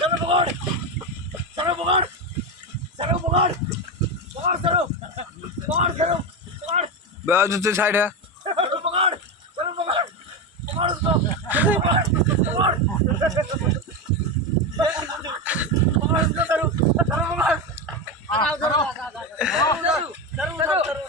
सरू पकड़, सरू पकड़, सरू पकड़, पकड़ सरू, पकड़ सरू, पकड़, दूसरी साइड है। सरू पकड़, सरू पकड़, पकड़ उसको, पकड़, पकड़, पकड़ उसको सरू, सरू पकड़, सरू, सरू, सरू, सरू, धर, धर, धर, धर, धर, धर, धर,